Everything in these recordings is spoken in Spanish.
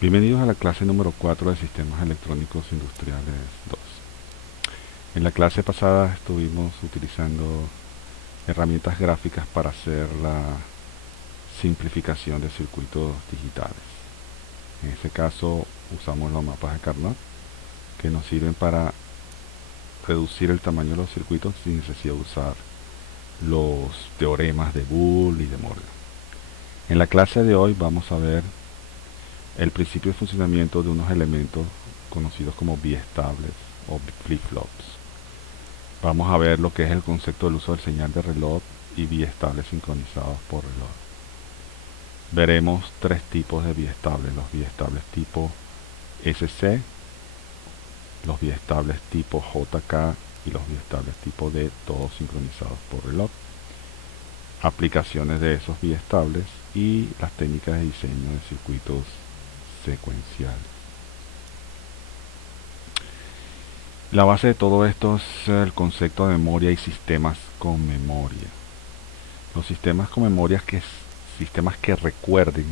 Bienvenidos a la clase número 4 de Sistemas Electrónicos Industriales 2. En la clase pasada estuvimos utilizando herramientas gráficas para hacer la simplificación de circuitos digitales. En este caso usamos los mapas de Carnot, que nos sirven para reducir el tamaño de los circuitos sin necesidad de usar los teoremas de Boole y de Morgan. En la clase de hoy vamos a ver el principio de funcionamiento de unos elementos conocidos como biestables o flip-flops. Vamos a ver lo que es el concepto del uso del señal de reloj y biestables sincronizados por reloj. Veremos tres tipos de biestables: los biestables tipo SC, los biestables tipo JK y los biestables tipo D, todos sincronizados por reloj, aplicaciones de esos biestables y las técnicas de diseño de circuitos secuenciales. La base de todo esto es el concepto de memoria y sistemas con memoria. Los sistemas con memoria sistemas que recuerden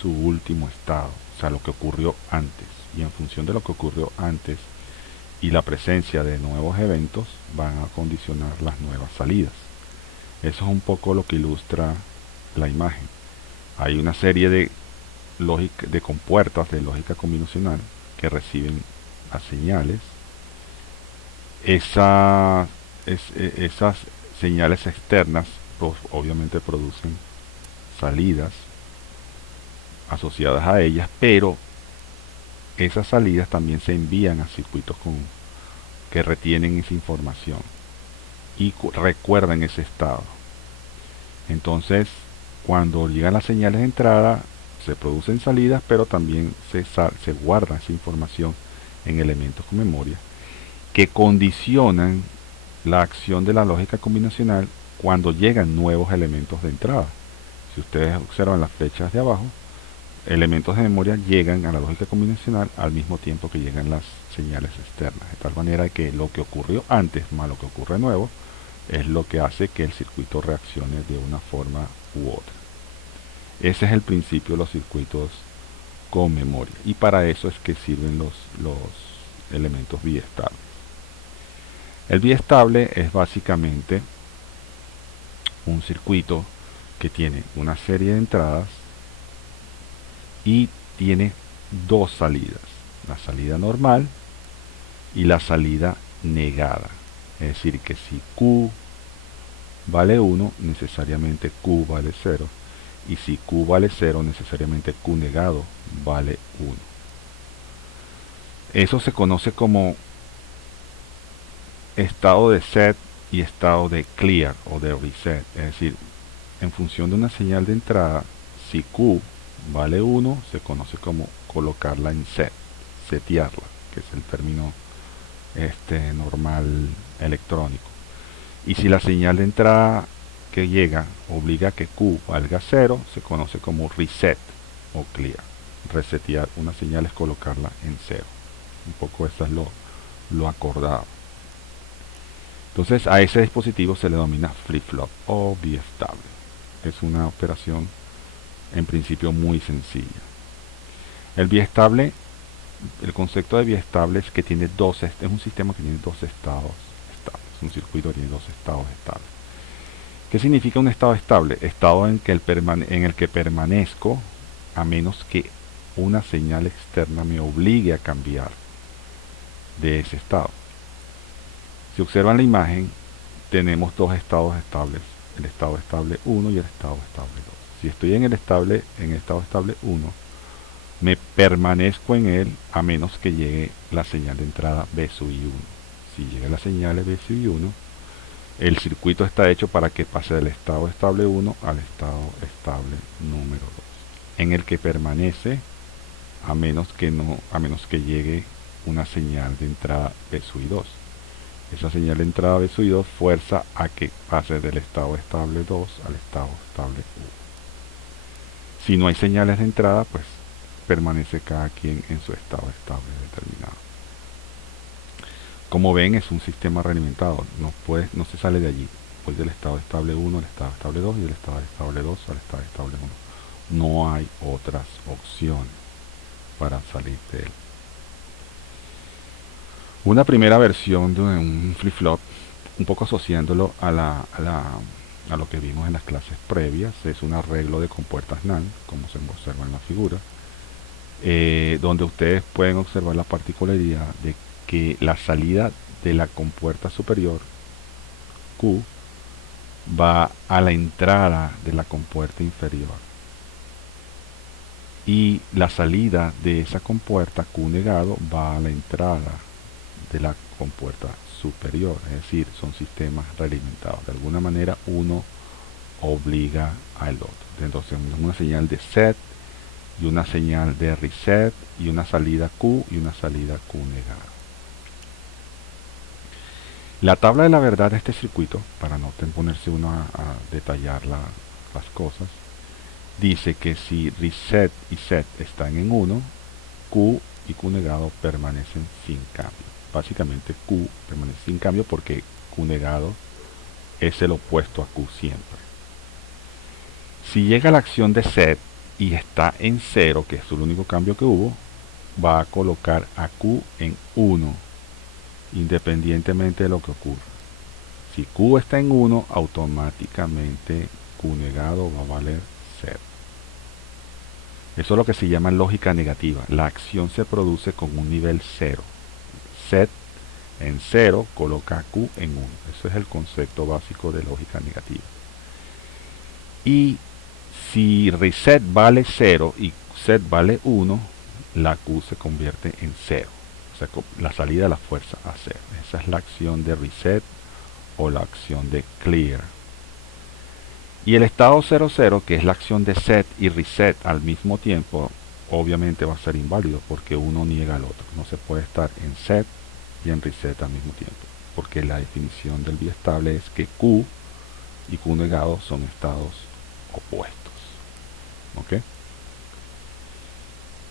su último estado, o sea, lo que ocurrió antes, y en función de lo que ocurrió antes y la presencia de nuevos eventos van a condicionar las nuevas salidas. Eso es un poco lo que ilustra la imagen. Hay una serie de compuertas de lógica combinacional que reciben las señales. Esas señales externas pues, obviamente producen salidas asociadas a ellas, pero esas salidas también se envían a circuitos que retienen esa información y recuerdan ese estado. Entonces, cuando llegan las señales de entrada, se producen salidas, pero también se guarda esa información en elementos con memoria que condicionan la acción de la lógica combinacional cuando llegan nuevos elementos de entrada. Si ustedes observan las flechas de abajo, elementos de memoria llegan a la lógica combinacional al mismo tiempo que llegan las señales externas, de tal manera que lo que ocurrió antes más lo que ocurre nuevo es lo que hace que el circuito reaccione de una forma u otra. Ese es el principio de los circuitos con memoria, y para eso es que sirven los elementos biestables. El biestable es básicamente un circuito que tiene una serie de entradas y tiene dos salidas: la salida normal y la salida negada. Es decir, que si Q vale 1, necesariamente Q vale 0, y si Q vale 0, necesariamente Q negado vale 1. Eso se conoce como estado de set y estado de clear o de reset. Es decir, en función de una señal de entrada, si Q vale 1, se conoce como colocarla en set, setearla, que es el término normal electrónico. Y si la señal de entrada que llega obliga a que Q valga 0, se conoce como reset o clear. Resetear una señal es colocarla en 0. Un poco eso es lo acordado. Entonces a ese dispositivo se le denomina flip-flop o biestable. Es una operación en principio muy sencilla. El biestable, el concepto de biestable es que tiene es un sistema que tiene dos estados estables. Un circuito que tiene dos estados estables. ¿Qué significa un estado estable? Estado en el que permanezco a menos que una señal externa me obligue a cambiar de ese estado. Si observan la imagen, tenemos dos estados estables: el estado estable 1 y el estado estable 2. Si estoy en el estado estable 1, me permanezco en él a menos que llegue la señal de entrada B sub I1. Si llega la señal B sub I1, el circuito está hecho para que pase del estado estable 1 al estado estable número 2, en el que permanece a menos que llegue una señal de entrada B sub I2. Esa señal de entrada B sub I2 fuerza a que pase del estado estable 2 al estado estable 1. Si no hay señales de entrada, pues permanece cada quien en su estado estable determinado. Como ven, es un sistema realimentado, no se sale de allí. Pues del estado estable 1 al estado estable 2 y del estado estable 2 al estado estable 1. No hay otras opciones. para salir de él. Una primera versión de un flip-flop, un poco asociándolo a lo que vimos en las clases previas, es un arreglo de compuertas NAND, como se observa en la figura, donde ustedes pueden observar la particularidad de que la salida de la compuerta superior, Q, va a la entrada de la compuerta inferior. Y la salida de esa compuerta Q negado va a la entrada de la compuerta superior. Es decir, son sistemas realimentados. De alguna manera uno obliga al otro. Entonces tenemos una señal de set y una señal de reset y una salida Q y una salida Q negada. La tabla de la verdad de este circuito, para no ponerse uno a detallar las cosas, dice que si reset y set están en 1, Q y Q negado permanecen sin cambio. Básicamente Q permanece sin cambio porque Q negado es el opuesto a Q siempre. Si llega la acción de set y está en 0, que es el único cambio que hubo, va a colocar a Q en 1, independientemente de lo que ocurra. Si Q está en 1, automáticamente Q negado va a valer 0. Eso es lo que se llama lógica negativa. La acción se produce con un nivel 0. Set en 0 coloca Q en 1. Eso es el concepto básico de lógica negativa. Y si reset vale 0 y set vale 1, la Q se convierte en 0. O sea, la salida de la fuerza a 0. Esa es la acción de reset o la acción de clear. Y el estado 00, que es la acción de set y reset al mismo tiempo, obviamente va a ser inválido porque uno niega al otro. No se puede estar en set y en reset al mismo tiempo, porque la definición del biestable es que Q y Q negado son estados opuestos. ¿Ok?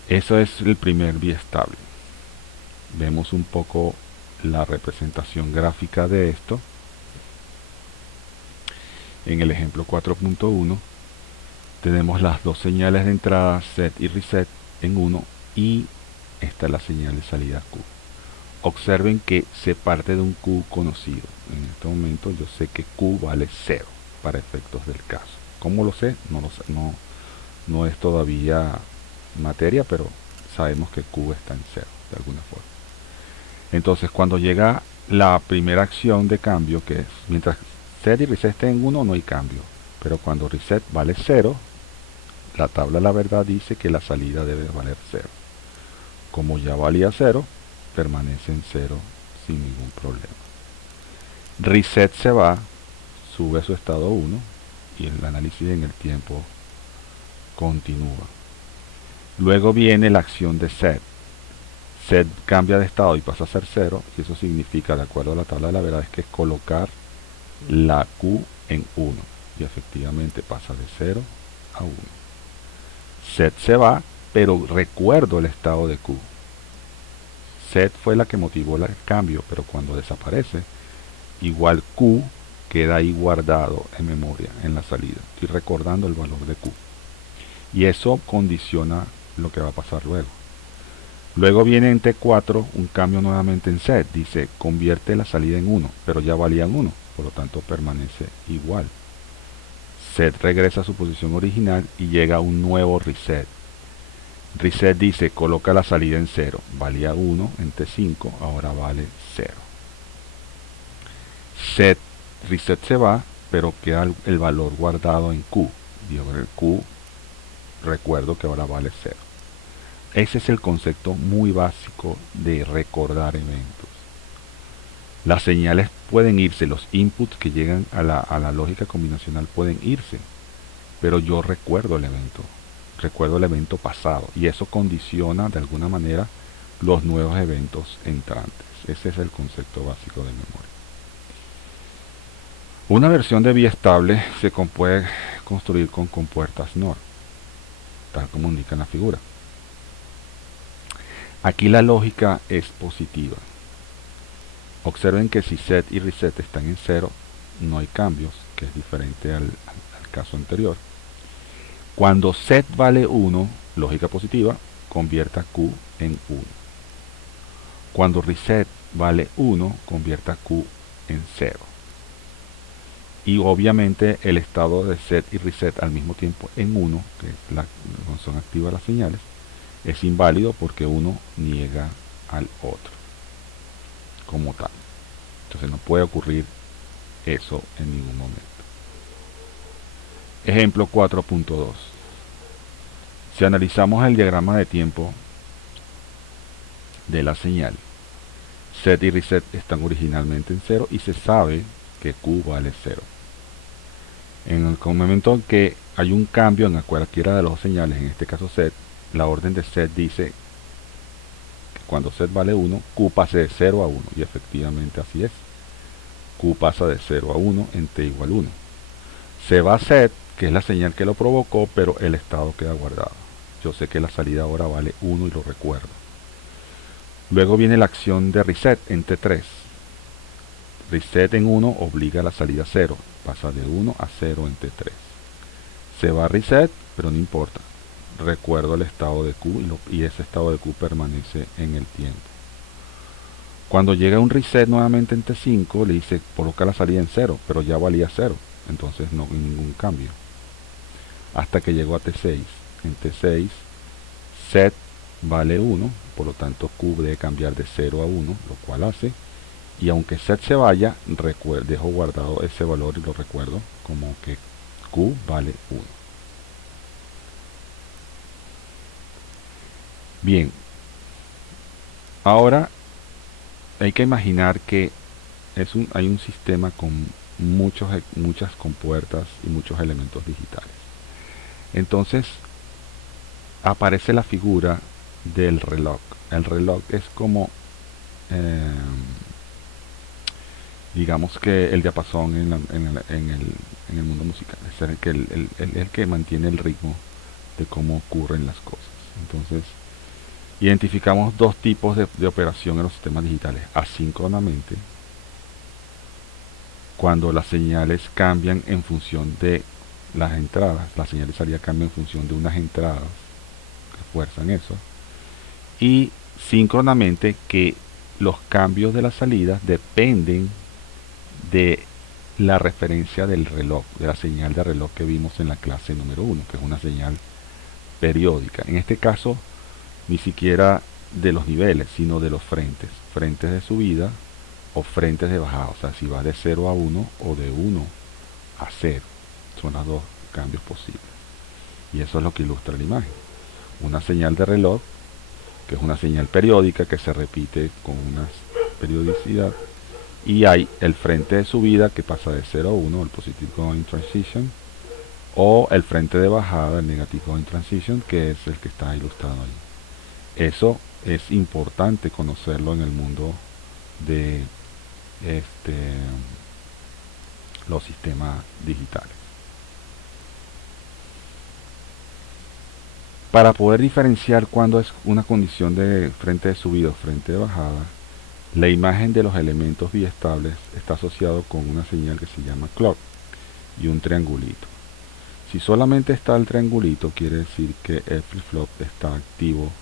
Eso es el primer biestable. Vemos un poco la representación gráfica de esto. En el ejemplo 4.1 tenemos las dos señales de entrada set y reset en 1 y esta es la señal de salida Q. Observen que se parte de un Q conocido. En este momento yo sé que Q vale 0 para efectos del caso. ¿Cómo lo sé? No lo sé. No es todavía materia, pero sabemos que Q está en 0 de alguna forma. Entonces cuando llega la primera acción de cambio, que es mientras set y reset estén en 1 no hay cambio, pero cuando reset vale 0, la tabla de la verdad dice que la salida debe valer 0. Como ya valía 0, permanece en 0 sin ningún problema. Reset se va, sube a su estado 1 y el análisis en el tiempo continúa. Luego viene la acción de set. Set cambia de estado y pasa a ser 0, y eso significa, de acuerdo a la tabla de la verdad, es que es colocar la Q en 1 y efectivamente pasa de 0 a 1. Set se va, pero recuerdo el estado de Q. Set fue la que motivó el cambio, pero cuando desaparece, igual Q queda ahí guardado en memoria en la salida. Estoy recordando el valor de Q. Y eso condiciona lo que va a pasar luego. Luego viene en T4 un cambio nuevamente en set. Dice, convierte la salida en 1, pero ya valía en 1, por lo tanto permanece igual. Set regresa a su posición original y llega un nuevo reset. Reset dice, coloca la salida en 0. Valía 1 en T5, ahora vale 0. Set, reset se va, pero queda el valor guardado en Q. Y ahora el Q, recuerdo que ahora vale 0. Ese es el concepto muy básico de recordar eventos. Las señales pueden irse, los inputs que llegan a la lógica combinacional pueden irse, pero yo recuerdo el evento pasado, y eso condiciona de alguna manera los nuevos eventos entrantes. Ese es el concepto básico de memoria. Una versión de biestable se puede construir con compuertas NOR, tal como indica en la figura. Aquí la lógica es positiva. Observen que si set y reset están en 0, no hay cambios, que es diferente al caso anterior. Cuando set vale 1, lógica positiva, convierta Q en 1. Cuando reset vale 1, convierta Q en 0. Y obviamente el estado de set y reset al mismo tiempo en 1, que es cuando son activas las señales, es inválido porque uno niega al otro como tal. Entonces no puede ocurrir eso en ningún momento. Ejemplo 4.2. Si analizamos el diagrama de tiempo de la señal, set y reset están originalmente en 0 y se sabe que Q vale 0. En el momento en que hay un cambio en cualquiera de las dos señales, en este caso set, la orden de set dice que cuando set vale 1, Q pase de 0 a 1, y efectivamente así es. Q pasa de 0 a 1 en t igual 1. Se va a set, que es la señal que lo provocó, pero el estado queda guardado. Yo sé que la salida ahora vale 1 y lo recuerdo. Luego viene la acción de reset en T3. Reset en 1 obliga a la salida 0, pasa de 1 a 0 en T3. Se va a reset, pero no importa. Recuerdo el estado de Q y ese estado de Q permanece en el tiempo. Cuando llega un reset nuevamente en T5, le dice coloca la salida en 0, pero ya valía 0, entonces no hay ningún cambio. Hasta que llegó a T6. En T6, set vale 1, por lo tanto Q debe cambiar de 0 a 1, lo cual hace. Y aunque set se vaya, dejo guardado ese valor y lo recuerdo como que Q vale 1. Bien, ahora hay que imaginar que hay un sistema con muchas compuertas y muchos elementos digitales. Entonces aparece la figura del reloj. El reloj es como digamos que el diapasón en el mundo musical. Es el que mantiene el ritmo de cómo ocurren las cosas. Entonces identificamos dos tipos de operación en los sistemas digitales: asíncronamente, cuando las señales cambian en función de las entradas, la señal de salida cambia en función de unas entradas que fuerzan eso, y síncronamente, que los cambios de la salida dependen de la referencia del reloj, de la señal de reloj que vimos en la clase número 1, que es una señal periódica. En este caso, ni siquiera de los niveles, sino de los frentes de subida o frentes de bajada, o sea, si va de 0 a 1 o de 1 a 0, son los dos cambios posibles. Y eso es lo que ilustra la imagen. Una señal de reloj, que es una señal periódica que se repite con una periodicidad, y hay el frente de subida que pasa de 0 a 1, el positive going transition, o el frente de bajada, el negative going transition, que es el que está ilustrado ahí. Eso es importante conocerlo en el mundo de los sistemas digitales. Para poder diferenciar cuándo es una condición de frente de subida o frente de bajada, la imagen de los elementos biestables está asociado con una señal que se llama clock y un triangulito. Si solamente está el triangulito, quiere decir que el flip-flop está activo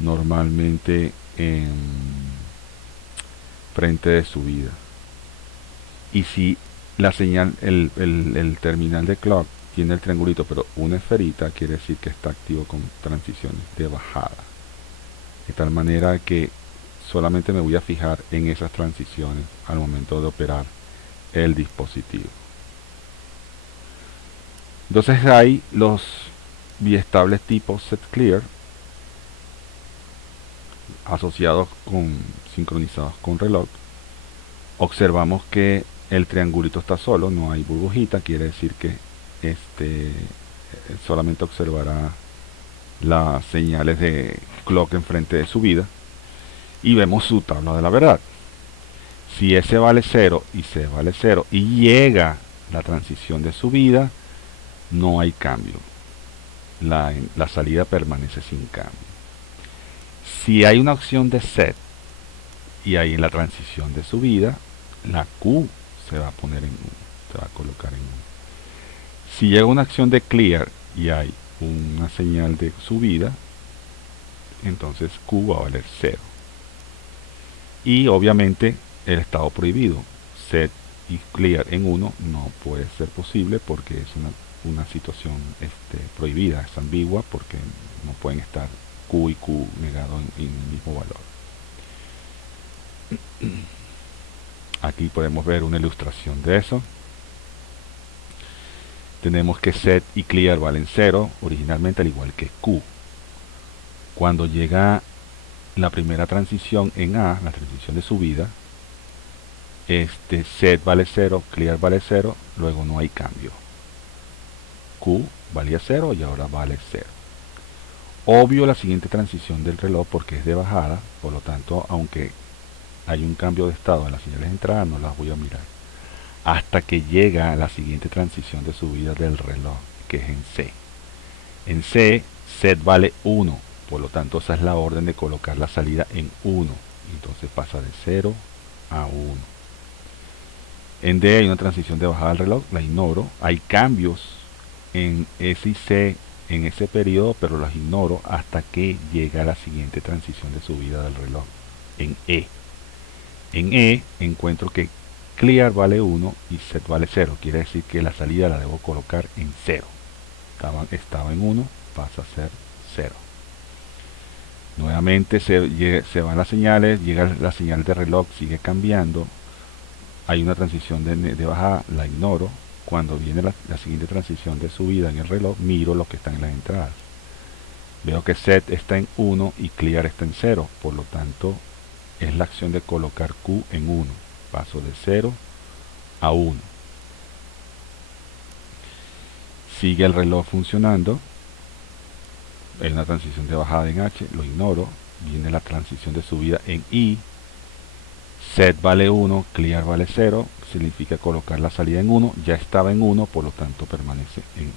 normalmente en frente de subida. Y si la señal, el terminal de clock tiene el triangulito pero una esferita, quiere decir que está activo con transiciones de bajada. De tal manera que solamente me voy a fijar en esas transiciones al momento de operar el dispositivo. Entonces hay los biestables tipo setClear asociados sincronizados con reloj. Observamos que el triangulito está solo, no hay burbujita, quiere decir que solamente observará las señales de clock en frente de subida, y vemos su tabla de la verdad. Si S vale 0 y C vale 0 y llega la transición de subida, no hay cambio, la salida permanece sin cambio. Si hay una opción de set y hay en la transición de subida, la Q se va a poner en 1, se va a colocar en 1. Si llega una acción de clear y hay una señal de subida, entonces Q va a valer 0. Y obviamente el estado prohibido, set y clear en 1, no puede ser posible porque es una situación prohibida, es ambigua porque no pueden estar Q y Q negado en el mismo valor. Aquí podemos ver una ilustración de eso. Tenemos que set y clear valen 0 originalmente, al igual que Q. Cuando llega la primera transición en A, la transición de subida, set vale 0, clear vale 0, luego no hay cambio. Q valía 0 y ahora vale 0. Obvio la siguiente transición del reloj porque es de bajada, por lo tanto, aunque hay un cambio de estado en las señales de entrada, no las voy a mirar. Hasta que llega la siguiente transición de subida del reloj, que es en C. En C, set vale 1, por lo tanto esa es la orden de colocar la salida en 1. Entonces pasa de 0 a 1. En D hay una transición de bajada del reloj, la ignoro. Hay cambios en S y C en ese periodo, pero las ignoro hasta que llega la siguiente transición de subida del reloj, en E. En E encuentro que clear vale 1 y set vale 0. Quiere decir que la salida la debo colocar en 0. Estaba en 1, pasa a ser 0. Nuevamente se van las señales, llega la señal de reloj, sigue cambiando. Hay una transición de bajada, la ignoro. Cuando viene la siguiente transición de subida en el reloj, miro lo que está en las entradas. Veo que set está en 1 y clear está en 0. Por lo tanto, es la acción de colocar Q en 1. Paso de 0 a 1. Sigue el reloj funcionando. Hay una transición de bajada en H, lo ignoro. Viene la transición de subida en I. Set vale 1, clear vale 0. Significa colocar la salida en 1. Ya estaba en 1, por lo tanto permanece en 1.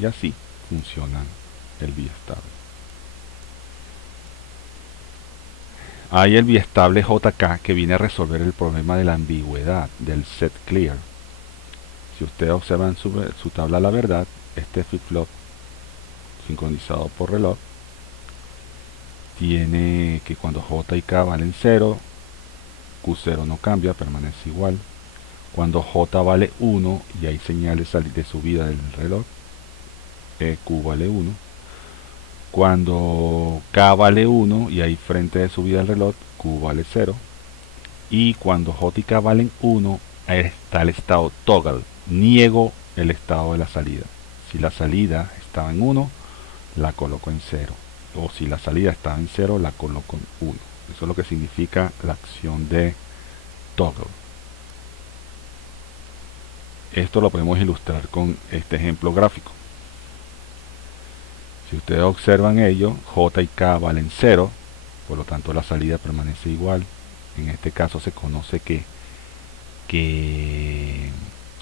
Y así funciona el biestable. Hay el biestable JK que viene a resolver el problema de la ambigüedad del set clear. Si ustedes observan su tabla la verdad, este flip-flop sincronizado por reloj tiene que cuando J y K valen 0, Q0 no cambia, permanece igual. Cuando J vale 1 y hay señales de subida del reloj, Q vale 1. Cuando K vale 1 y hay frente de subida del reloj, Q vale 0. Y cuando J y K valen 1, está el estado toggle. Niego el estado de la salida. Si la salida estaba en 1, la coloco en 0. O si la salida estaba en 0, la coloco en 1. Eso es lo que significa la acción de toggle. Esto lo podemos ilustrar con este ejemplo gráfico. Si ustedes observan ello, J y K valen 0, por lo tanto la salida permanece igual. En este caso se conoce que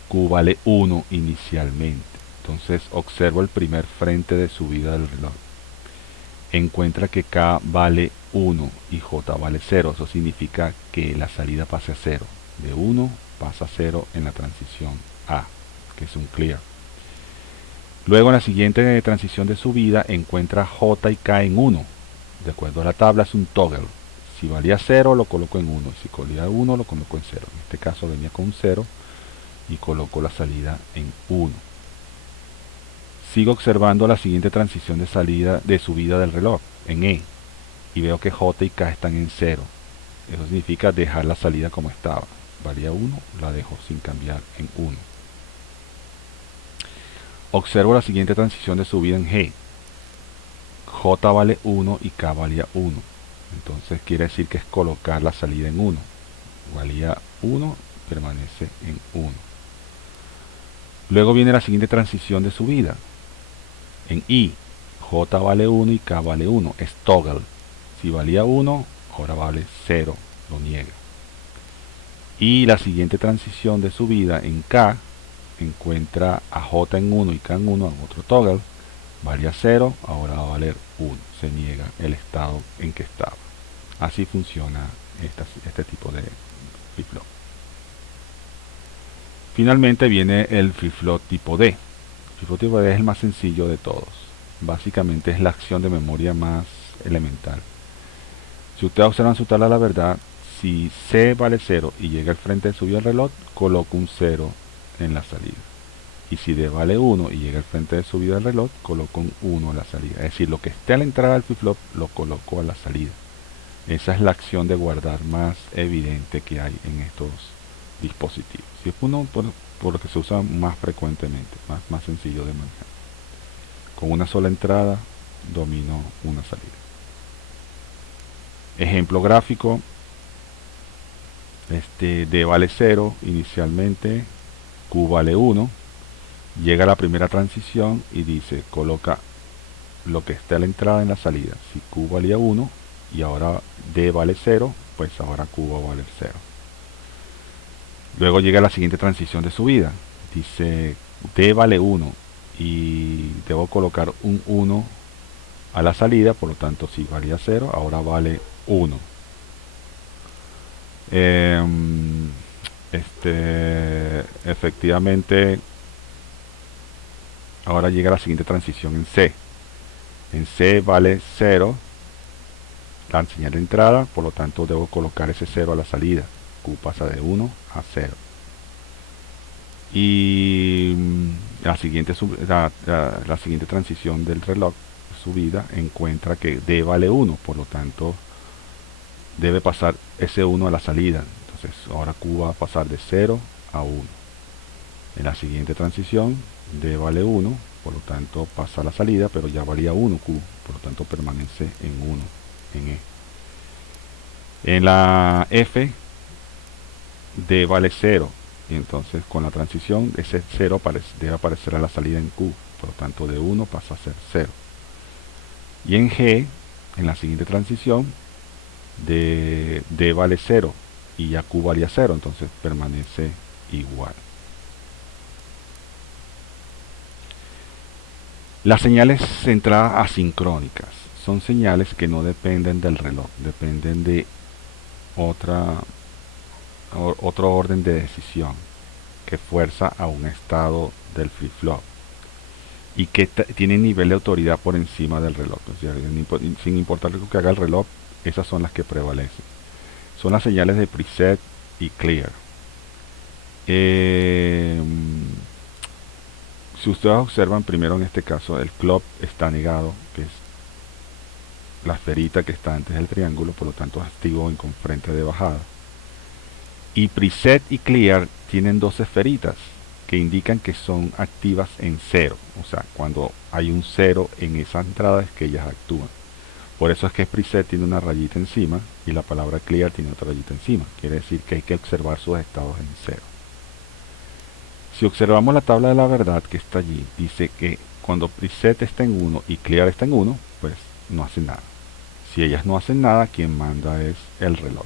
Q vale 1 inicialmente. Entonces observo el primer frente de subida del reloj. Encuentra que K vale 1 y J vale 0. Eso significa que la salida pasa a 0. De 1 pasa a 0 en la transición A, que es un clear. Luego en la siguiente transición de subida encuentra J y K en 1. De acuerdo a la tabla es un toggle. Si valía 0 lo coloco en 1. Si valía 1 lo coloco en 0. En este caso venía con 0 y coloco la salida en 1. Sigo observando la siguiente transición de subida del reloj en E y veo que J y K están en 0. Eso significa dejar la salida como estaba. Valía 1, la dejo sin cambiar en 1. Observo la siguiente transición de subida en G. J vale 1 y K valía 1. Entonces quiere decir que es colocar la salida en 1. Valía 1, permanece en 1. Luego viene la siguiente transición de subida. En I, J vale 1 y K vale 1. Es toggle. Si valía 1, ahora vale 0. Lo niega. Y la siguiente transición de subida en K encuentra a J en 1 y K en 1 en otro toggle. Valía 0, ahora va a valer 1. Se niega el estado en que estaba. Así funciona este tipo de flip-flop. Finalmente viene el flip-flop tipo D. El flip-flop tipo D es el más sencillo de todos. Básicamente es la acción de memoria más elemental. Si ustedes observan su tabla de la verdad, si C vale 0 y llega al frente de subida del reloj, coloco un 0 en la salida. Y si D vale 1 y llega al frente de subida del reloj, coloco un 1 a la salida. Es decir, lo que esté a la entrada del flip-flop lo coloco a la salida. Esa es la acción de guardar más evidente que hay en estos dispositivos. Si es uno por lo que se usa más frecuentemente, más sencillo de manejar. Con una sola entrada domino una salida. Ejemplo gráfico. D vale 0 inicialmente, Q vale 1. Llega la primera transición y dice, coloca lo que esté a la entrada en la salida. Si Q valía 1 y ahora D vale 0, pues ahora Q va a valer 0. Luego llega la siguiente transición de subida. Dice D vale 1 y debo colocar un 1 a la salida, por lo tanto si valía 0, ahora vale 1. Efectivamente, ahora llega la siguiente transición en C. En C vale 0 la señal de entrada, por lo tanto debo colocar ese 0 a la salida. Q pasa de 1 a 0. Y la siguiente transición del reloj subida encuentra que D vale 1, por lo tanto debe pasar ese 1 a la salida. Entonces ahora Q va a pasar de 0 a 1. En la siguiente transición D vale 1, por lo tanto pasa a la salida, pero ya valía 1 Q, por lo tanto permanece en 1 en E. En la F D vale 0, y entonces con la transición ese 0 debe aparecer a la salida en Q, por lo tanto de 1 pasa a ser 0. Y en G, en la siguiente transición, D vale 0 y ya Q valía 0, entonces permanece igual. Las señales de entrada asincrónicas son señales que no dependen del reloj, dependen de otro orden de decisión que fuerza a un estado del flip-flop y que tiene nivel de autoridad por encima del reloj. O sea, sin importar lo que haga el reloj, esas son las que prevalecen. Son las señales de preset y clear. Si ustedes observan primero en este caso, el clock está negado, que es la esferita que está antes del triángulo, por lo tanto activo con frente de bajada. Y preset y clear tienen dos esferitas que indican que son activas en 0. O sea, cuando hay un 0 en esa entrada es que ellas actúan. Por eso es que preset tiene una rayita encima y la palabra clear tiene otra rayita encima. Quiere decir que hay que observar sus estados en 0. Si observamos la tabla de la verdad que está allí, dice que cuando preset está en 1 y clear está en 1, pues no hace nada. Si ellas no hacen nada, quien manda es el reloj.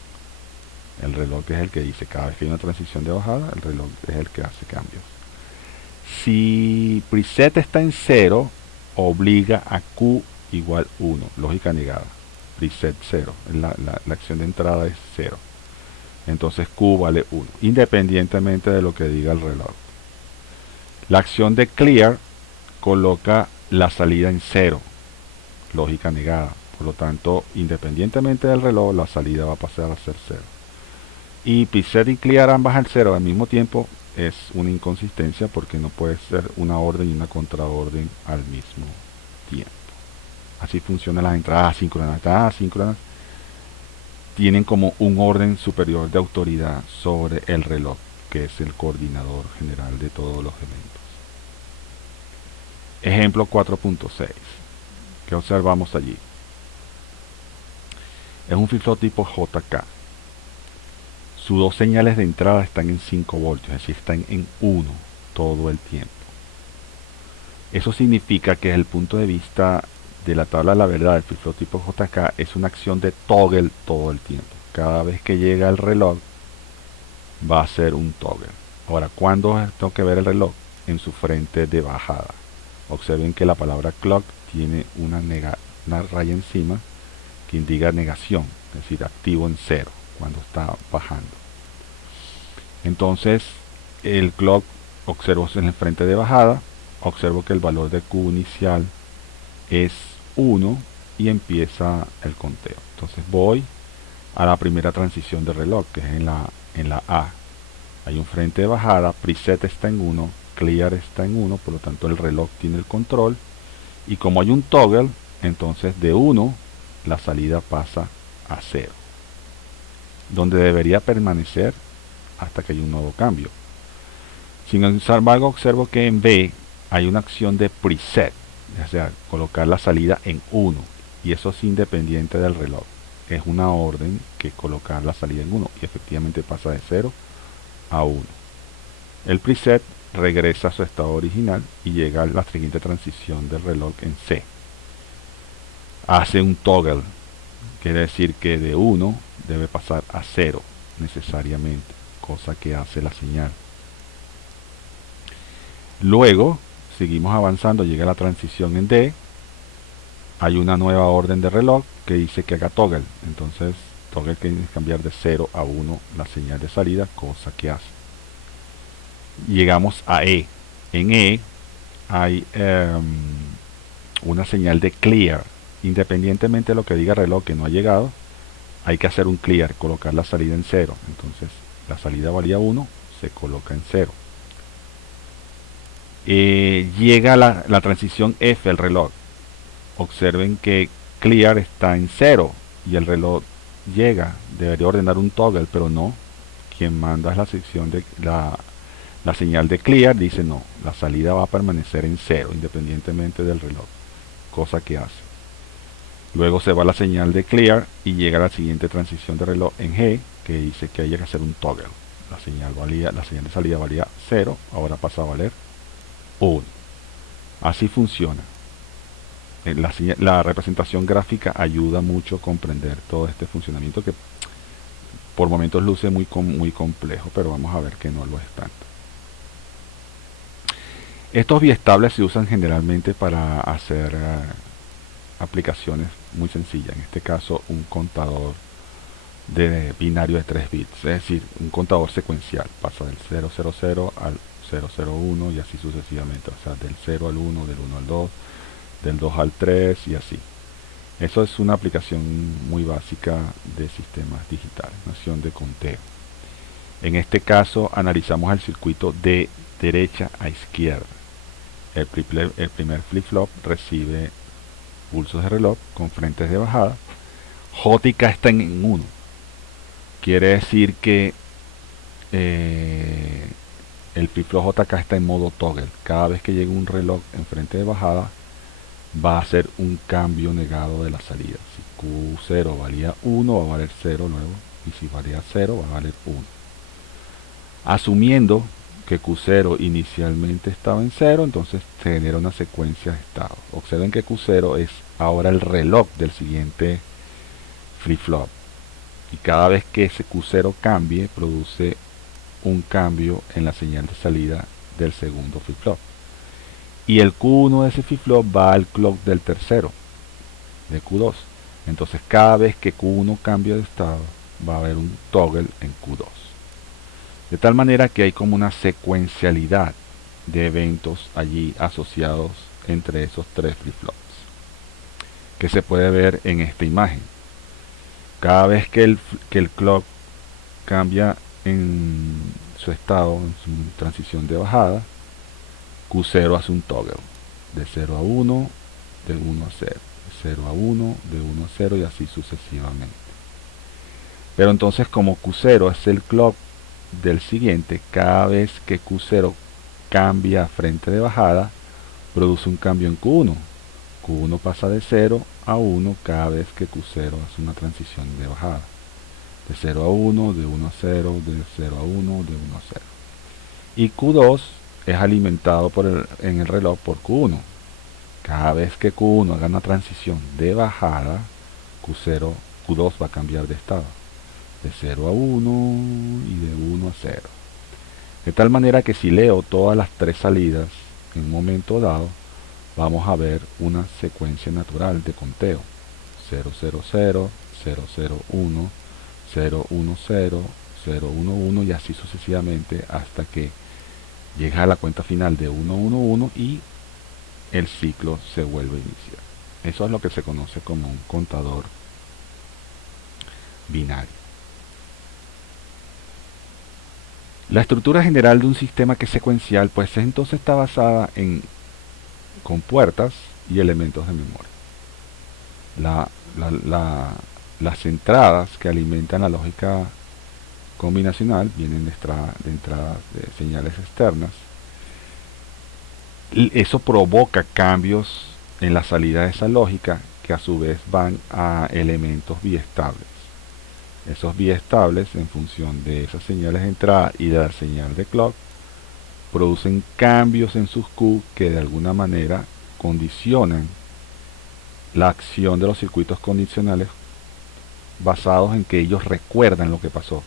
El reloj es el que dice cada vez que hay una transición de bajada, el reloj es el que hace cambios. Si preset está en 0, obliga a Q igual 1, lógica negada. Preset 0, la acción de entrada es 0. Entonces Q vale 1, independientemente de lo que diga el reloj. La acción de clear coloca la salida en 0, lógica negada. Por lo tanto, independientemente del reloj, la salida va a pasar a ser 0. Y preset y clear ambas al 0 al mismo tiempo es una inconsistencia porque no puede ser una orden y una contraorden al mismo tiempo. Así funcionan las entradas asíncronas. Las entradas asíncronas tienen como un orden superior de autoridad sobre el reloj, que es el coordinador general de todos los eventos. Ejemplo 4.6. ¿Qué observamos allí? Es un flip-flop tipo JK. Sus dos señales de entrada están en 5 voltios, es decir, están en 1 todo el tiempo. Eso significa que desde el punto de vista de la tabla de la verdad del flip-flop tipo JK es una acción de toggle todo el tiempo. Cada vez que llega el reloj va a ser un toggle. Ahora, ¿cuándo tengo que ver el reloj? En su frente de bajada. Observen que la palabra clock tiene una raya encima que indica negación, es decir, activo en 0 cuando está bajando. Entonces el clock observo en el frente de bajada, observo que el valor de Q inicial es 1 y empieza el conteo. Entonces voy a la primera transición de reloj, que es en la A. Hay un frente de bajada, preset está en 1, clear está en 1, por lo tanto el reloj tiene el control. Y como hay un toggle, entonces de 1 la salida pasa a 0, donde debería permanecer hasta que haya un nuevo cambio. Sin embargo, observo que en B hay una acción de preset, o sea, colocar la salida en 1, y eso es independiente del reloj. Es una orden que colocar la salida en 1 y efectivamente pasa de 0 a 1. El preset regresa a su estado original y llega a la siguiente transición del reloj en C. Hace un toggle, quiere decir que de 1 debe pasar a 0 necesariamente, cosa que hace la señal. Luego seguimos avanzando, llega la transición en D, hay una nueva orden de reloj que dice que haga toggle, entonces toggle quiere cambiar de 0 a 1 la señal de salida, cosa que hace. Llegamos a E. En E hay una señal de clear, independientemente de lo que diga el reloj que no ha llegado, hay que hacer un clear, colocar la salida en 0, entonces la salida valía 1, se coloca en 0. Llega la transición F el reloj. Observen que clear está en 0 y el reloj llega. Debería ordenar un toggle, pero no. Quien manda es la sección de la señal de clear. Dice no, la salida va a permanecer en 0 independientemente del reloj, cosa que hace. Luego se va la señal de clear y llega la siguiente transición de reloj en G, que dice que hay que hacer un toggle. La señal de salida valía 0, ahora pasa a valer 1. Así funciona. La representación gráfica ayuda mucho a comprender todo este funcionamiento que por momentos luce muy complejo, pero vamos a ver que no lo es tanto. Estos biestables se usan generalmente para hacer aplicaciones muy sencillas. En este caso, un contador de binario de 3 bits, es decir, un contador secuencial. Pasa del 000 al 001 y así sucesivamente, o sea, del 0 al 1, del 1 al 2, del 2 al 3 y así. Eso es una aplicación muy básica de sistemas digitales, una acción de conteo. En este caso analizamos el circuito de derecha a izquierda. El primer flip-flop recibe pulsos de reloj con frentes de bajada. J y K están en 1. Quiere decir que el flip-flop JK está en modo toggle. Cada vez que llegue un reloj en frente de bajada, va a hacer un cambio negado de la salida. Si Q0 valía 1, va a valer 0 luego. Y si valía 0, va a valer 1. Asumiendo que Q0 inicialmente estaba en 0, entonces se genera una secuencia de estados. Observen que Q0 es ahora el reloj del siguiente flip-flop. Y cada vez que ese Q0 cambie, produce un cambio en la señal de salida del segundo flip-flop. Y el Q1 de ese flip-flop va al clock del tercero, de Q2. Entonces cada vez que Q1 cambia de estado, va a haber un toggle en Q2. De tal manera que hay como una secuencialidad de eventos allí asociados entre esos tres flip-flops, que se puede ver en esta imagen. Cada vez que el clock cambia en su estado, en su transición de bajada, Q0 hace un toggle de 0 a 1, de 1 a 0, de 0 a 1, de 1 a 0 y así sucesivamente. Pero entonces como Q0 es el clock del siguiente, cada vez que Q0 cambia frente de bajada, produce un cambio en Q1. Q1 pasa de 0 a 1 cada vez que Q0 hace una transición de bajada. De 0 a 1, de 1 a 0, de 0 a 1, de 1 a 0. Y Q2 es alimentado en el reloj por Q1. Cada vez que Q1 haga una transición de bajada, Q2 va a cambiar de estado. De 0 a 1 y de 1 a 0. De tal manera que si leo todas las tres salidas en un momento dado, vamos a ver una secuencia natural de conteo. 000, 001, 010, 011 y así sucesivamente hasta que llega a la cuenta final de 111 y el ciclo se vuelve a iniciar. Eso es lo que se conoce como un contador binario. La estructura general de un sistema que es secuencial, pues entonces está basada en compuertas y elementos de memoria. La, la, la, las entradas que alimentan la lógica combinacional vienen de entradas de señales externas. Eso provoca cambios en la salida de esa lógica que a su vez van a elementos biestables. Esos biestables, en función de esas señales de entrada y de la señal de clock, producen cambios en sus Q que de alguna manera condicionan la acción de los circuitos condicionales basados en que ellos recuerdan lo que pasó.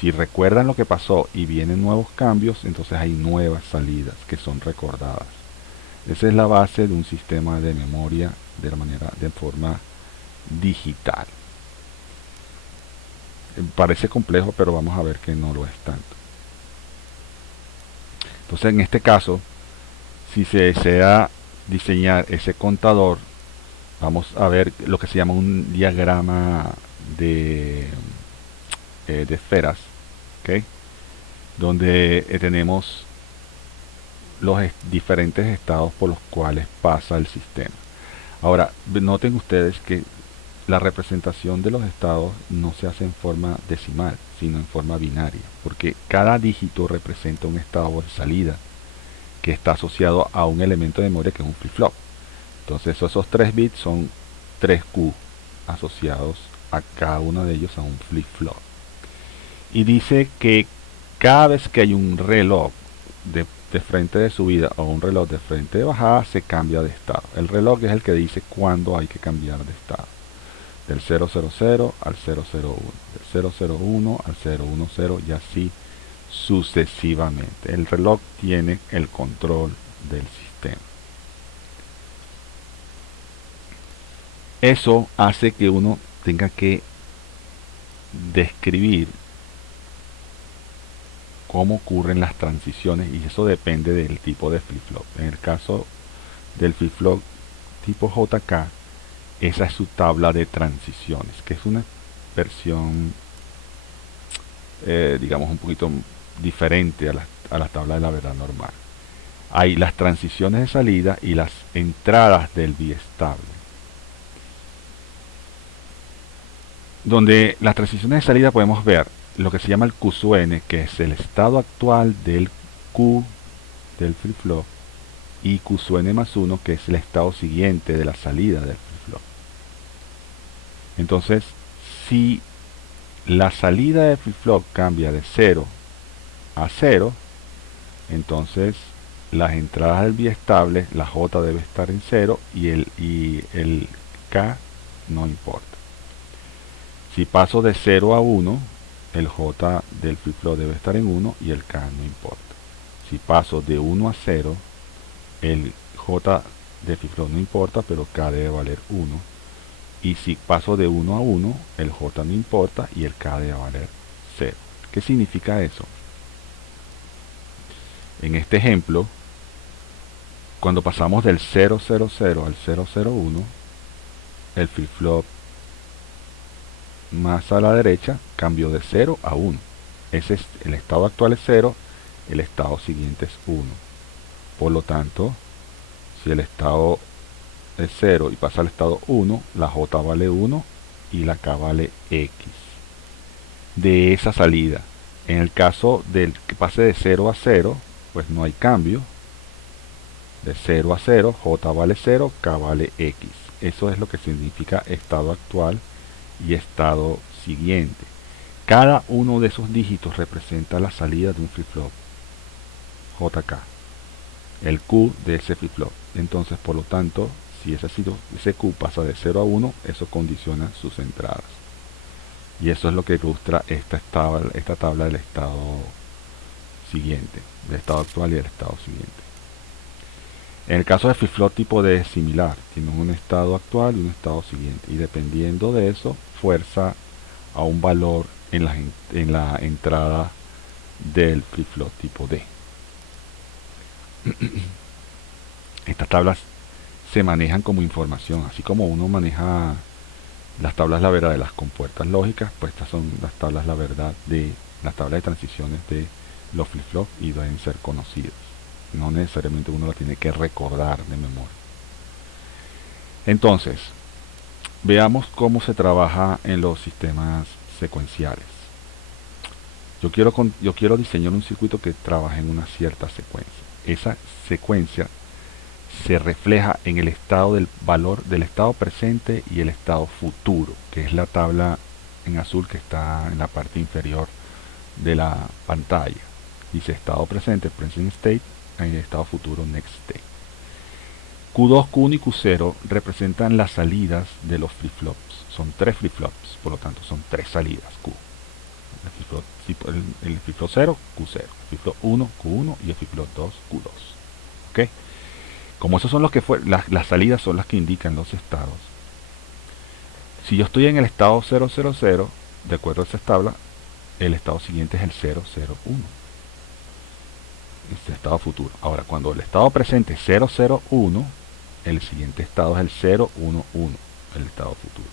Si recuerdan lo que pasó y vienen nuevos cambios, entonces hay nuevas salidas que son recordadas. Esa es la base de un sistema de memoria de forma digital. Parece complejo, pero vamos a ver que no lo es tanto. Entonces, en este caso, si se desea diseñar ese contador, vamos a ver lo que se llama un diagrama de esferas, ¿okay? Donde tenemos los diferentes estados por los cuales pasa el sistema. Ahora, noten ustedes que la representación de los estados no se hace en forma decimal, sino en forma binaria, porque cada dígito representa un estado de salida que está asociado a un elemento de memoria que es un flip-flop. Entonces esos 3 bits son 3 Q asociados a cada uno de ellos a un flip-flop. Y dice que cada vez que hay un reloj de frente de subida o un reloj de frente de bajada, se cambia de estado. El reloj es el que dice cuándo hay que cambiar de estado. Del 000 al 001, del 001 al 010 y así sucesivamente. El reloj tiene el control del sistema. Eso hace que uno tenga que describir cómo ocurren las transiciones y eso depende del tipo de flip-flop. En el caso del flip-flop tipo JK, esa es su tabla de transiciones, que es una versión, digamos, un poquito diferente a la tabla de la verdad normal. Hay las transiciones de salida y las entradas del biestable. Donde las transiciones de salida podemos ver lo que se llama el Q sub n, que es el estado actual del Q del flip-flop, y Q sub n más 1, que es el estado siguiente de la salida del flip-flop. Entonces, si la salida del flip-flop cambia de 0 a 0, entonces las entradas del biestable, la J debe estar en 0 y el K no importa. Si paso de 0 a 1, el J del flip-flop debe estar en 1 y el K no importa. Si paso de 1 a 0, el J del flip-flop no importa, pero K debe valer 1. Y si paso de 1 a 1, el J no importa y el K debe valer 0. ¿Qué significa eso? En este ejemplo, cuando pasamos del 000 al 001, el flip-flop más a la derecha cambió de 0 a 1. El estado actual es 0, el estado siguiente es 1. Por lo tanto, si el estado es 0 y pasa al estado 1, la J vale 1 y la K vale X. De esa salida, en el caso del que pase de 0 a 0, pues no hay cambio. De 0 a 0, J vale 0, K vale X. Eso es lo que significa estado actual y estado siguiente. Cada uno de esos dígitos representa la salida de un flip-flop JK, el Q de ese flip-flop. Entonces, por lo tanto, si ese Q pasa de 0 a 1, eso condiciona sus entradas. Y eso es lo que ilustra esta tabla del estado siguiente, del estado actual y del estado siguiente. En el caso de flip-flop tipo D es similar, tiene un estado actual y un estado siguiente, y dependiendo de eso, fuerza a un valor en la entrada del flip-flop tipo D. Estas tablas se manejan como información, así como uno maneja las tablas la verdad de las compuertas lógicas, pues estas son las tablas la verdad de las tablas de transiciones de los flip-flops y deben ser conocidas. No necesariamente uno lo tiene que recordar de memoria. Entonces, veamos cómo se trabaja en los sistemas secuenciales. Yo quiero diseñar un circuito que trabaje en una cierta secuencia. Esa secuencia se refleja en el estado del valor del estado presente y el estado futuro, que es la tabla en azul que está en la parte inferior de la pantalla. Dice estado presente, present state, en el estado futuro, next state. Q2, Q1 y Q0 representan las salidas de los flip-flops. Son 3 flip-flops, por lo tanto son 3 salidas Q. El flip-flop 0, Q0, el flip-flop 1, Q1 y el flip-flop 2, Q2. ¿Ok? Como esos son los que las salidas son las que indican los estados. Si yo estoy en el estado 000, de acuerdo a esa tabla, el estado siguiente es el 001. Este estado futuro. Ahora, cuando el estado presente es 001, el siguiente estado es el 011, el estado futuro.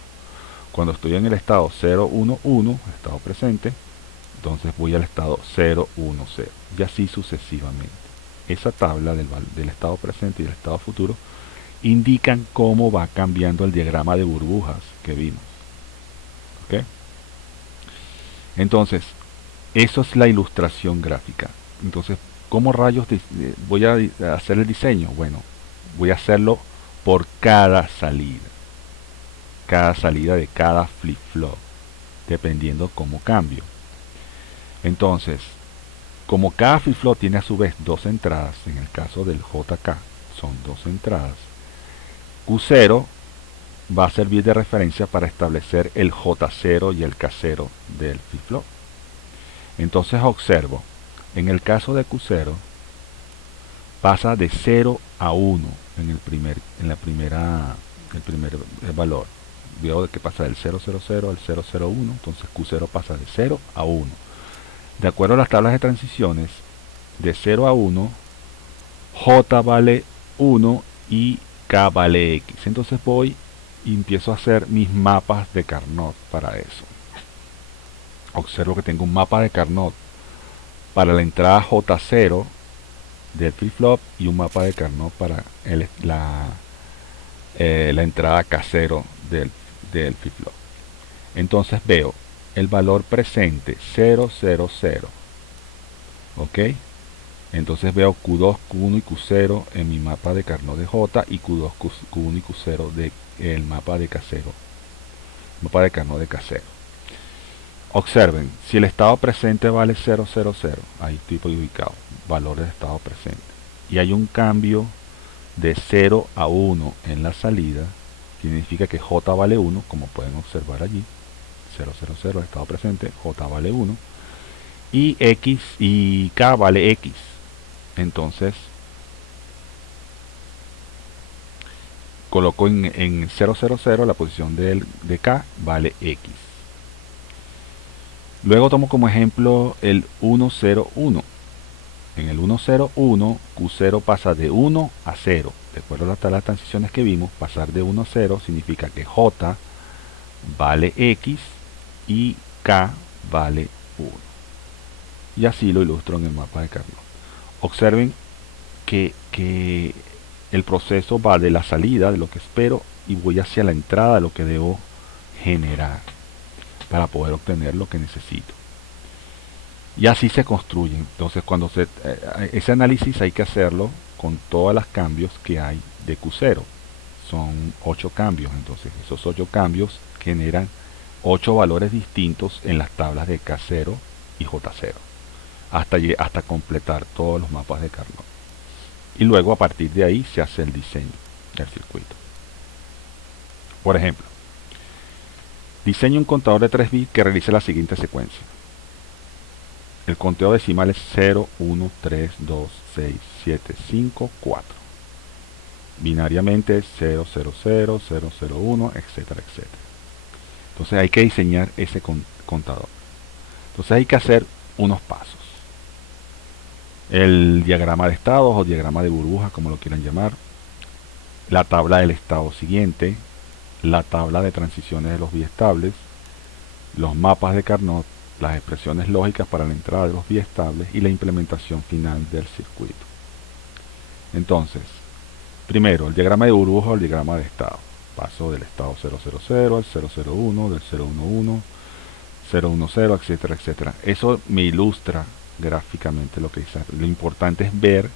Cuando estoy en el estado 011, el estado presente, entonces voy al estado 010 y así sucesivamente. Esa tabla del estado presente y del estado futuro indican cómo va cambiando el diagrama de burbujas que vimos. ¿Ok? Entonces, eso es la ilustración gráfica. Entonces, ¿cómo rayos voy a hacer el diseño? Bueno, voy a hacerlo por cada salida. Cada salida de cada flip-flop, dependiendo cómo cambio. Entonces, como cada flip-flop tiene a su vez dos entradas, en el caso del JK son dos entradas, Q0 va a servir de referencia para establecer el J0 y el K0 del flip-flop. Entonces observo, en el caso de Q0 pasa de 0 a 1 en el primer valor. Veo que pasa del 000 al 001, entonces Q0 pasa de 0 a 1. De acuerdo a las tablas de transiciones, de 0 a 1, J vale 1 y K vale X. Entonces voy y empiezo a hacer mis mapas de Carnot para eso. Observo que tengo un mapa de Carnot para la entrada J0 del flip-flop y un mapa de Carnot para la entrada K0 del flip-flop. Entonces veo el valor presente 000. ¿Ok? Entonces veo Q2, Q1 y Q0 en mi mapa de Carnot de J y Q2, Q1 y Q0 del mapa de K0. Mapa de Carnot de K0. Observen, si el estado presente vale 000, ahí estoy ubicado, valor de estado presente. Y hay un cambio de 0 a 1 en la salida, significa que J vale 1, como pueden observar allí. 000, estado presente, J vale 1. Y X y K vale X. Entonces, coloco en 000 la posición de K vale X. Luego tomo como ejemplo el 101. En el 101, Q0 pasa de 1 a 0. De acuerdo a las transiciones que vimos, pasar de 1 a 0 significa que J vale X y K vale 1. Y así lo ilustro en el mapa de Carnot. Observen que el proceso va de la salida, de lo que espero, y voy hacia la entrada de lo que debo generar para poder obtener lo que necesito. Y así se construyen. Entonces, cuando ese análisis hay que hacerlo con todos los cambios que hay de Q0. Son 8 cambios. Entonces, esos 8 cambios generan 8 valores distintos en las tablas de K0 y J0. Hasta completar todos los mapas de Carnot. Y luego, a partir de ahí, se hace el diseño del circuito. Por ejemplo, diseño un contador de 3 bits que realice la siguiente secuencia. El conteo decimal es 0, 1, 3, 2, 6, 7, 5, 4. Binariamente es 0, 0, 0, 0, 0, 1, etcétera, etcétera. Entonces hay que diseñar ese contador. Entonces hay que hacer unos pasos. El diagrama de estados o diagrama de burbujas, como lo quieran llamar. la tabla del estado siguiente, la tabla de transiciones de los biestables, los mapas de Carnot, las expresiones lógicas para la entrada de los biestables y la implementación final del circuito. Entonces, primero, el diagrama de burbuja o el diagrama de estado. Paso del estado 000 al 001, del 011, 010, etcétera, etcétera. Eso me ilustra gráficamente lo que dice. Lo importante es ver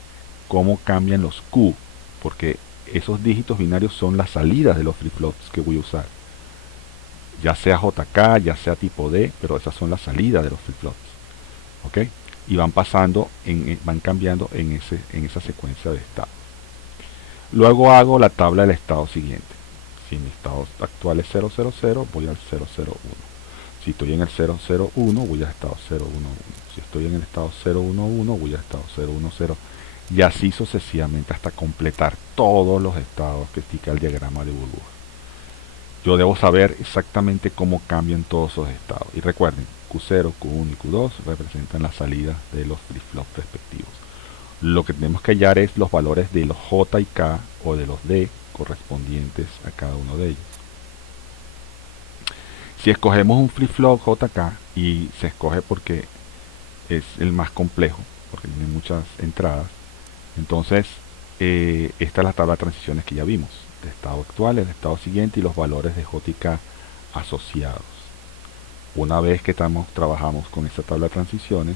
cómo cambian los Q, porque esos dígitos binarios son las salidas de los flip-flops que voy a usar. Ya sea JK, ya sea tipo D, pero esas son las salidas de los flip-flops. ¿Ok? Y van pasando, van cambiando en esa secuencia de estado. Luego hago la tabla del estado siguiente. Si mi estado actual es 000, voy al 001. Si estoy en el 001, voy al estado 011. Si estoy en el estado 011, voy al estado 010. Y así sucesivamente hasta completar todos los estados que indica el diagrama de burbuja. Yo debo saber exactamente cómo cambian todos esos estados. Y recuerden, Q0, Q1 y Q2 representan las salidas de los flip-flops respectivos. Lo que tenemos que hallar es los valores de los J y K o de los D correspondientes a cada uno de ellos. Si escogemos un flip-flop JK, y se escoge porque es el más complejo, porque tiene muchas entradas, entonces esta es la tabla de transiciones que ya vimos, de estado actual, el estado siguiente y los valores de J y K asociados. Una vez que trabajamos con esta tabla de transiciones,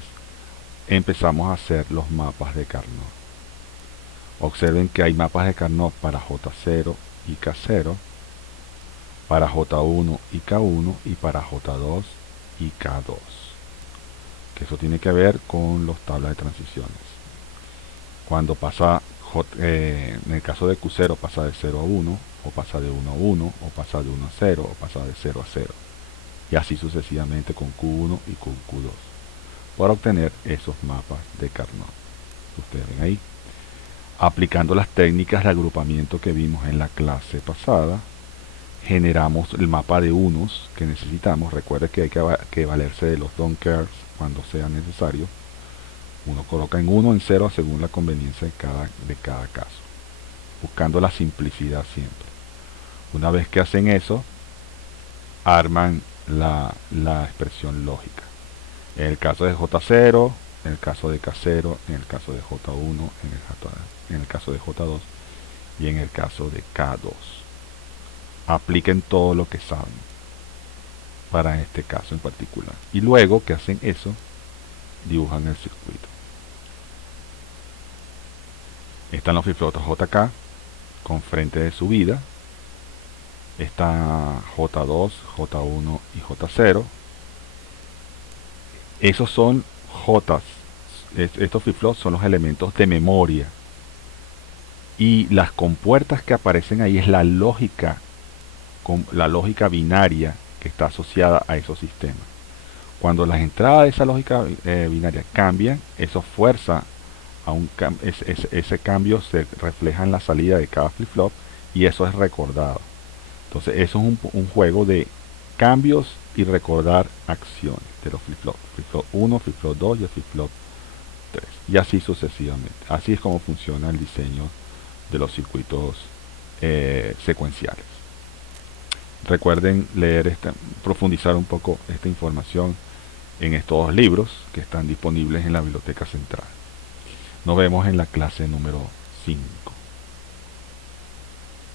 empezamos a hacer los mapas de Carnot. Observen que hay mapas de Carnot para J0 y K0, para J1 y K1 y para J2 y K2. Que eso tiene que ver con las tablas de transiciones. Cuando pasa, en el caso de Q0 pasa de 0 a 1, o pasa de 1 a 1, o pasa de 1 a 0, o pasa de 0 a 0. Y así sucesivamente con Q1 y con Q2. Para obtener esos mapas de Carnot. Ustedes ven ahí. Aplicando las técnicas de agrupamiento que vimos en la clase pasada, generamos el mapa de unos que necesitamos. Recuerde que hay que valerse de los don't cares cuando sea necesario. Uno coloca en 1 en 0 según la conveniencia de cada caso, buscando la simplicidad siempre. Una vez que hacen eso, arman la expresión lógica. En el caso de J0, en el caso de K0, en el caso de J1, en el caso de J2 y en el caso de K2. Apliquen todo lo que saben para este caso en particular. Y luego que hacen eso, dibujan el circuito. Están los flip-flops JK con frente de subida. Está J2, J1 y J0. Esos son Jotas. Estos flip-flops son los elementos de memoria. Y las compuertas que aparecen ahí es la lógica binaria que está asociada a esos sistemas. Cuando las entradas de esa lógica binaria cambian, eso fuerza a ese cambio se refleja en la salida de cada flip-flop y eso es recordado. Entonces eso es un juego de cambios y recordar acciones de los flip-flops. Flip-flop 1, flip-flop 2 y el flip-flop 3. Y así sucesivamente. Así es como funciona el diseño de los circuitos secuenciales. Recuerden leer profundizar un poco esta información en estos dos libros que están disponibles en la biblioteca central. Nos vemos en la clase número 5.